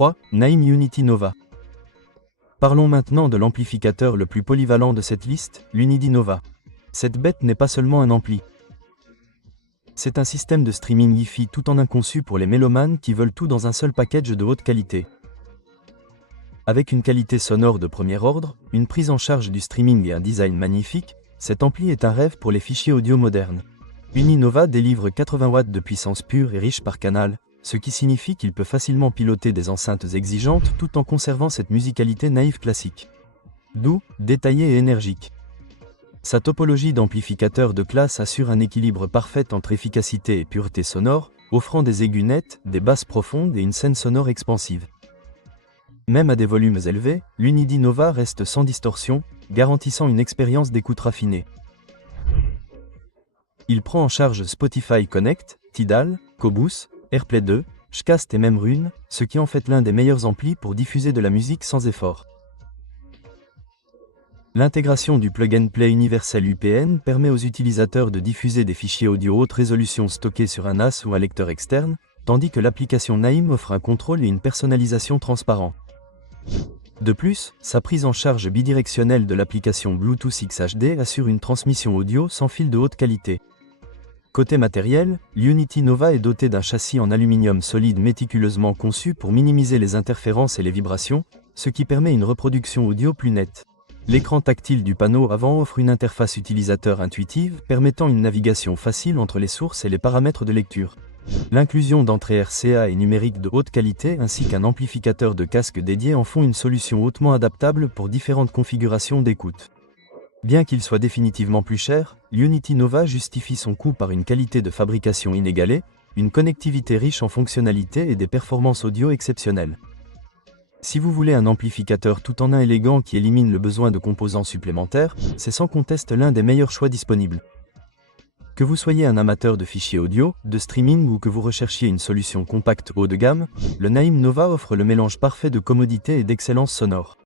3. Naim Unity Nova. Parlons maintenant de l'amplificateur le plus polyvalent de cette liste, l'Unity Nova. Cette bête n'est pas seulement un ampli. C'est un système de streaming hi-fi tout en un conçu pour les mélomanes qui veulent tout dans un seul package de haute qualité. Avec une qualité sonore de premier ordre, une prise en charge du streaming et un design magnifique, cet ampli est un rêve pour les fichiers audio modernes. Unity Nova délivre 80 watts de puissance pure et riche par canal, ce qui signifie qu'il peut facilement piloter des enceintes exigeantes tout en conservant cette musicalité naïve classique. Doux, détaillé et énergique. Sa topologie d'amplificateur de classe assure un équilibre parfait entre efficacité et pureté sonore, offrant des aigus nets, des basses profondes et une scène sonore expansive. Même à des volumes élevés, l'Unity Nova reste sans distorsion, garantissant une expérience d'écoute raffinée. Il prend en charge Spotify Connect, Tidal, Qobuz, AirPlay 2, Shcast et même Rune, ce qui en fait l'un des meilleurs amplis pour diffuser de la musique sans effort. L'intégration du Plug and Play universel UPN permet aux utilisateurs de diffuser des fichiers audio haute résolution stockés sur un NAS ou un lecteur externe, tandis que l'application Naim offre un contrôle et une personnalisation transparents. De plus, sa prise en charge bidirectionnelle de l'application Bluetooth XHD assure une transmission audio sans fil de haute qualité. Côté matériel, l'Unity Nova est doté d'un châssis en aluminium solide méticuleusement conçu pour minimiser les interférences et les vibrations, ce qui permet une reproduction audio plus nette. L'écran tactile du panneau avant offre une interface utilisateur intuitive permettant une navigation facile entre les sources et les paramètres de lecture. L'inclusion d'entrées RCA et numériques de haute qualité ainsi qu'un amplificateur de casque dédié en font une solution hautement adaptable pour différentes configurations d'écoute. Bien qu'il soit définitivement plus cher, l'Unity Nova justifie son coût par une qualité de fabrication inégalée, une connectivité riche en fonctionnalités et des performances audio exceptionnelles. Si vous voulez un amplificateur tout en un élégant qui élimine le besoin de composants supplémentaires, c'est sans conteste l'un des meilleurs choix disponibles. Que vous soyez un amateur de fichiers audio, de streaming ou que vous recherchiez une solution compacte haut de gamme, le Naim Nova offre le mélange parfait de commodité et d'excellence sonore.